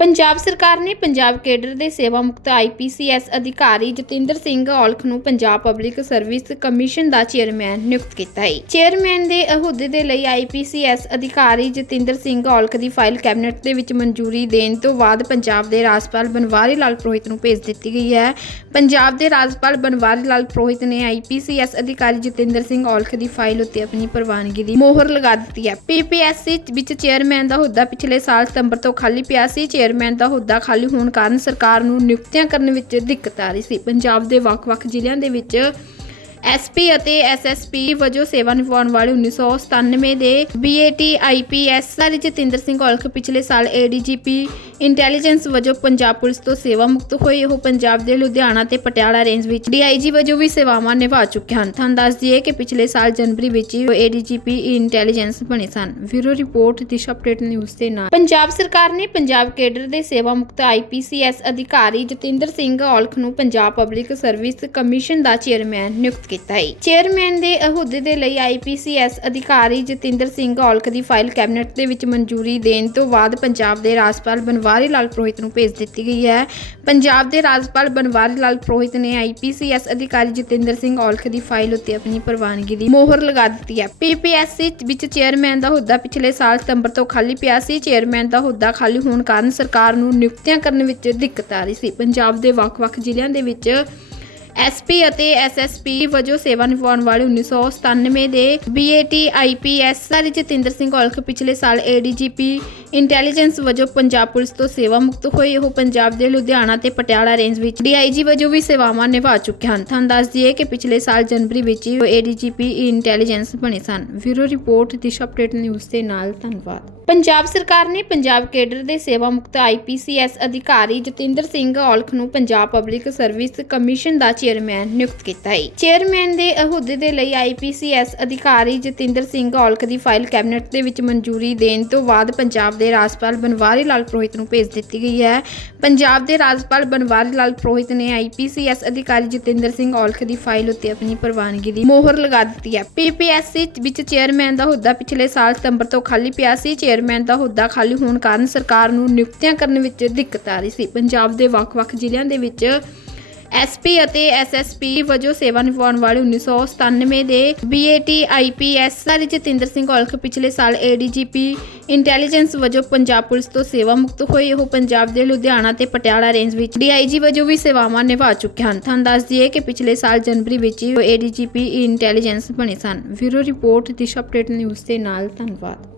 ਪੰਜਾਬ ਸਰਕਾਰ ਨੇ ਪੰਜਾਬ ਕੇਡਰ ਦੇ ਸੇਵਾ ਮੁਕਤ ਆਈਪੀਸੀਐਸ ਅਧਿਕਾਰੀ ਜਤਿੰਦਰ ਸਿੰਘ ਔਲਖ ਨੂੰ ਪੰਜਾਬ ਪਬਲਿਕ ਸਰਵਿਸ ਕਮਿਸ਼ਨ ਦਾ ਚੇਅਰਮੈਨ ਨਿਯੁਕਤ ਕੀਤਾ ਹੈ। ਚੇਅਰਮੈਨ ਦੇ ਅਹੁਦੇ ਦੇ ਲਈ ਆਈਪੀਸੀਐਸ ਅਧਿਕਾਰੀ ਜਤਿੰਦਰ ਸਿੰਘ ਔਲਖ ਦੀ ਫਾਈਲ ਕੈਬਨਿਟ ਦੇ ਵਿੱਚ ਮਨਜ਼ੂਰੀ ਦੇਣ ਤੋਂ ਬਾਅਦ ਪੰਜਾਬ ਦੇ ਰਾਜਪਾਲ ਬਨਵਾਰੀ ਲਾਲ ਪ੍ਰੋਹਿਤ ਨੂੰ ਭੇਜ ਦਿੱਤੀ ਗਈ ਹੈ। ਪੰਜਾਬ ਦੇ ਰਾਜਪਾਲ ਬਨਵਾਰੀ ਲਾਲ ਪ੍ਰੋਹਿਤ ਨੇ ਆਈਪੀਸੀਐਸ ਅਧਿਕਾਰੀ ਜਤਿੰਦਰ ਸਿੰਘ ਔਲਖ ਦੀ ਫਾਈਲ ਉੱਤੇ ਆਪਣੀ ਪ੍ਰਵਾਨਗੀ ਦੀ ਮੋਹਰ ਲਗਾ ਦਿੱਤੀ ਹੈ। ਪੀਪੀਐਸਸੀ ਵਿੱਚ ਚੇਅਰਮੈਨ ਦਾ ਅਹੁਦਾ ਪਿਛਲੇ ਸਾਲ ਸਤੰਬਰ ਤੋਂ ਖਾਲੀ ਪਿਆ ਸੀ। ਚੇਅਰਮੈਨ ਦਾ ਅਹੁਦਾ ਖਾਲੀ ਹੋਣ ਕਾਰਨ ਸਰਕਾਰ ਨੂੰ ਨਿਯੁਕਤੀਆਂ ਕਰਨ ਵਿੱਚ ਦਿੱਕਤ ਆ ਰਹੀ ਸੀ। ਪੰਜਾਬ ਦੇ ਵੱਖ-ਵੱਖ ਜ਼ਿਲ੍ਹਿਆਂ ਦੇ ਵਿੱਚ ਐਸਪੀ ਅਤੇ ਐਸਐਸਪੀ ਵਜੋਂ ਸੇਵਾ ਨਿਭਾਉਣ ਵਾਲੇ 1997 ਦੇ ਬੀਏਟੀ ਆਈਪੀਐਸ ਸਾਰੇ ਜਤਿੰਦਰ ਸਿੰਘ ਔਲਖ ਪਿਛਲੇ ਸਾਲ ਏਡੀਜੀਪੀ ਇੰਟੈਲੀਜੈਂਸ ਵਜੋਂ ਪੰਜਾਬ ਪੁਲਿਸ ਤੋਂ ਸੇਵਾ ਮੁਕਤ ਹੋਏ। ਉਹ ਪੰਜਾਬ ਦੇ ਲੁਧਿਆਣਾ ਤੇ ਪਟਿਆਲਾ ਰੇਂਜ ਵਿੱਚ ਡੀਆਈਜੀ ਵਜੋਂ ਵੀ ਸੇਵਾਵਾਂ ਨਿਭਾ ਚੁੱਕੇ ਹਨ। ਤੁਹਾਨੂੰ ਦੱਸ ਦਈਏ ਕਿ ਪਿਛਲੇ ਸਾਲ ਜਨਵਰੀ ਵਿੱਚ ਹੀ ਉਹ ਏਡੀਜੀਪੀ ਇੰਟੈਲੀਜੈਂਸ ਬਣੇ ਸਨ। Bureau report, Disha update news ਦੇ ਨਾਲ। ਪੰਜਾਬ ਸਰਕਾਰ ਨੇ ਪੰਜਾਬ ਕੇਡਰ ਦੇ ਸੇਵਾ ਮੁਕਤ ਆਈਪੀਸੀਐਸ ਅਧਿਕਾਰੀ ਜਤਿੰਦਰ ਸਿੰਘ ਔਲਖ ਨੂੰ ਪੰਜਾਬ ਪਬਲਿਕ ਸਰਵਿਸ ਕਮਿਸ਼ਨ ਦਾ ਚੇਅਰਮੈਨ ਨਿਯੁਕਤ ਕੀਤਾ ਹੈ ਚੇਅਰਮੈਨ ਦੇ ਅਹੁਦੇ ਦੇ ਲਈ ਆਈਪੀਸੀਐਸ ਅਧਿਕਾਰੀ ਜਤਿੰਦਰ ਸਿੰਘ ਔਲਖ ਦੀ ਫਾਈਲ ਕੈਬਨਿਟ ਦੇ ਵਿੱਚ ਮਨਜ਼ੂਰੀ ਦੇਣ ਤੋਂ ਬਾਅਦ ਪੰਜਾਬ ਦੇ ਰਾਜਪਾਲ ਬਨਵਾਰੀ ਲਾਲ ਪ੍ਰੋਹਿਤ ਨੂੰ ਭੇਜ ਦਿੱਤੀ ਗਈ ਹੈ। ਪੰਜਾਬ ਦੇ ਰਾਜਪਾਲ ਬਨਵਾਰੀ ਲਾਲ ਪ੍ਰੋਹਿਤ ਨੇ ਆਈਪੀਸੀਐਸ ਅਧਿਕਾਰੀ ਜਤਿੰਦਰ ਸਿੰਘ ਔਲਖ ਦੀ ਫਾਈਲ ਉੱਤੇ ਆਪਣੀ ਪ੍ਰਵਾਨਗੀ ਦੀ ਮੋਹਰ ਲਗਾ ਦਿੱਤੀ ਹੈ। ਪੀਪੀਐਸਸੀ ਵਿੱਚ ਚੇਅਰਮੈਨ ਦਾ ਅਹੁਦਾ ਪਿਛਲੇ ਸਾਲ ਸਤੰਬਰ ਤੋਂ ਖਾਲੀ ਪਿਆ ਸੀ। ਚੇਅਰਮੈਨ ਦਾ ਅਹੁਦਾ ਖਾਲੀ ਹੋਣ ਕਾਰਨ ਸਰਕਾਰ ਨੂੰ ਨਿਯੁਕਤੀਆਂ ਕਰਨ ਵਿੱਚ ਦਿੱਕਤ ਆ ਰਹੀ ਸੀ। ਪੰਜਾਬ ਦੇ ਵੱਖ-ਵੱਖ ਜ਼ਿਲ੍ਹਿਆਂ ਦੇ ਵਿੱਚ ਐਸਪੀ ਅਤੇ ਐਸਐਸਪੀ ਵਜੋਂ ਸੇਵਾ ਨਿਭਾਉਣ ਵਾਲੇ 1997 ਦੇ ਬੀਏਟੀ ਆਈਪੀਐਸ ਸਾਰੇ ਜਤਿੰਦਰ ਸਿੰਘ ਔਲਖ ਪਿਛਲੇ ਸਾਲ ਏਡੀਜੀਪੀ ਇੰਟੈਲੀਜੈਂਸ ਵਜੋਂ ਪੰਜਾਬ ਪੁਲਿਸ ਤੋਂ ਸੇਵਾ ਮੁਕਤ ਹੋਏ ਉਹ ਪੰਜਾਬ ਦੇ ਲੁਧਿਆਣਾ ਤੇ ਪਟਿਆਲਾ ਰੇਂਜ ਵਿੱਚ ਡੀਆਈਜੀ ਵਜੋਂ ਵੀ ਸੇਵਾਵਾਂ ਨਿਭਾ ਚੁੱਕੇ ਹਨ। ਤੁਹਾਨੂੰ ਦੱਸ ਦਈਏ ਕਿ ਪਿਛਲੇ ਸਾਲ ਜਨਵਰੀ ਵਿੱਚ ਹੀ ਉਹ ਏਡੀਜੀਪੀ ਇੰਟੈਲੀਜੈਂਸ ਬਣੇ ਸਨ। Bureau report, Disha update news ਦੇ ਨਾਲ ਧੰਨਵਾਦ। ਪੰਜਾਬ ਸਰਕਾਰ ਨੇ ਪੰਜਾਬ ਕੇਡਰ ਦੇ ਸੇਵਾ ਮੁਕਤ ਆਈਪੀਸੀਐਸ ਅਧਿਕਾਰੀ ਜਤਿੰਦਰ ਸਿੰਘ ਔਲਖ ਨੂੰ ਪੰਜਾਬ ਪਬਲਿਕ ਸਰਵਿਸ ਕਮਿਸ਼ਨ ਦਾ ਚੇਅਰਮੈਨ ਨਿਯੁਕਤ ਕੀਤਾ ਹੈ। ਚੇਅਰਮੈਨ ਦੇ ਅਹੁਦੇ ਦੇ ਲਈ ਆਈਪੀਸੀਐਸ ਅਧਿਕਾਰੀ ਜਤਿੰਦਰ ਸਿੰਘ ਔਲਖ ਦੀ ਫਾਈਲ ਕੈਬਨਿਟ ਦੇ ਵਿੱਚ ਮਨਜ਼ੂਰੀ ਦੇਣ ਤੋਂ ਬਾਅਦ ਪੰਜਾਬ ਦੇ ਰਾਜਪਾਲ ਬਨਵਾਰੀ ਲਾਲ ਪ੍ਰੋਹਿਤ ਨੂੰ ਭੇਜ ਦਿੱਤੀ ਗਈ ਹੈ। ਪੰਜਾਬ ਦੇ ਰਾਜਪਾਲ ਬਨਵਾਰੀ ਲਾਲ ਪ੍ਰੋਹਿਤ ਨੇ ਆਈਪੀਸੀਐਸ ਅਧਿਕਾਰੀ ਜਤਿੰਦਰ ਸਿੰਘ ਔਲਖ ਦੀ ਫਾਈਲ ਉੱਤੇ ਆਪਣੀ ਪ੍ਰਵਾਨਗੀ ਦੀ ਮੋਹਰ ਲਗਾ ਦਿੱਤੀ ਹੈ। ਪੀਪੀਐਸਸੀ ਵਿੱਚ ਚੇਅਰਮੈਨ ਦਾ ਅਹੁਦਾ ਪਿਛਲੇ ਸਾਲ ਸਤੰਬਰ ਤੋਂ ਖਾਲੀ ਪਿਆ ਸੀ। ਚੇਅਰਮੈਨ ਦਾ ਅਹੁਦਾ ਖਾਲੀ ਹੋਣ ਕਾਰਨ ਸਰਕਾਰ ਨੂੰ ਨਿਯੁਕਤੀਆਂ ਕਰਨ ਵਿੱਚ ਦਿੱਕਤ ਆ ਰਹੀ ਸੀ। ਪੰਜਾਬ ਦੇ ਵੱਖ-ਵੱਖ ਜ਼ਿਲ੍ਹਿਆਂ ਦੇ ਵਿੱਚ ਐਸਪੀ ਅਤੇ ਐਸਐਸਪੀ ਵਜੋਂ ਸੇਵਾ ਨਿਭਾਉਣ ਵਾਲੇ 1997 ਦੇ ਬੀਏਟੀ ਆਈਪੀਐਸ ਸਾਰੇ ਜਤਿੰਦਰ ਸਿੰਘ ਔਲਖ ਪਿਛਲੇ ਸਾਲ ਏਡੀਜੀਪੀ ਇੰਟੈਲੀਜੈਂਸ ਵਜੋਂ ਪੰਜਾਬ ਪੁਲਿਸ ਤੋਂ ਸੇਵਾ ਮੁਕਤ ਹੋਏ। ਉਹ ਪੰਜਾਬ ਦੇ ਲੁਧਿਆਣਾ ਤੇ ਪਟਿਆਲਾ ਰੇਂਜ ਵਿੱਚ ਡੀਆਈਜੀ ਵਜੋਂ ਵੀ ਸੇਵਾਵਾਂ ਨਿਭਾ ਚੁੱਕੇ ਹਨ। ਤੁਹਾਨੂੰ ਦੱਸ ਦਈਏ ਕਿ ਪਿਛਲੇ ਸਾਲ ਜਨਵਰੀ ਵਿੱਚ ਹੀ ਉਹ ਏਡੀਜੀਪੀ ਇੰਟੈਲੀਜੈਂਸ ਬਣੇ ਸਨ। Bureau report, Disha update news ਦੇ ਨਾਲ ਧੰਨਵਾਦ।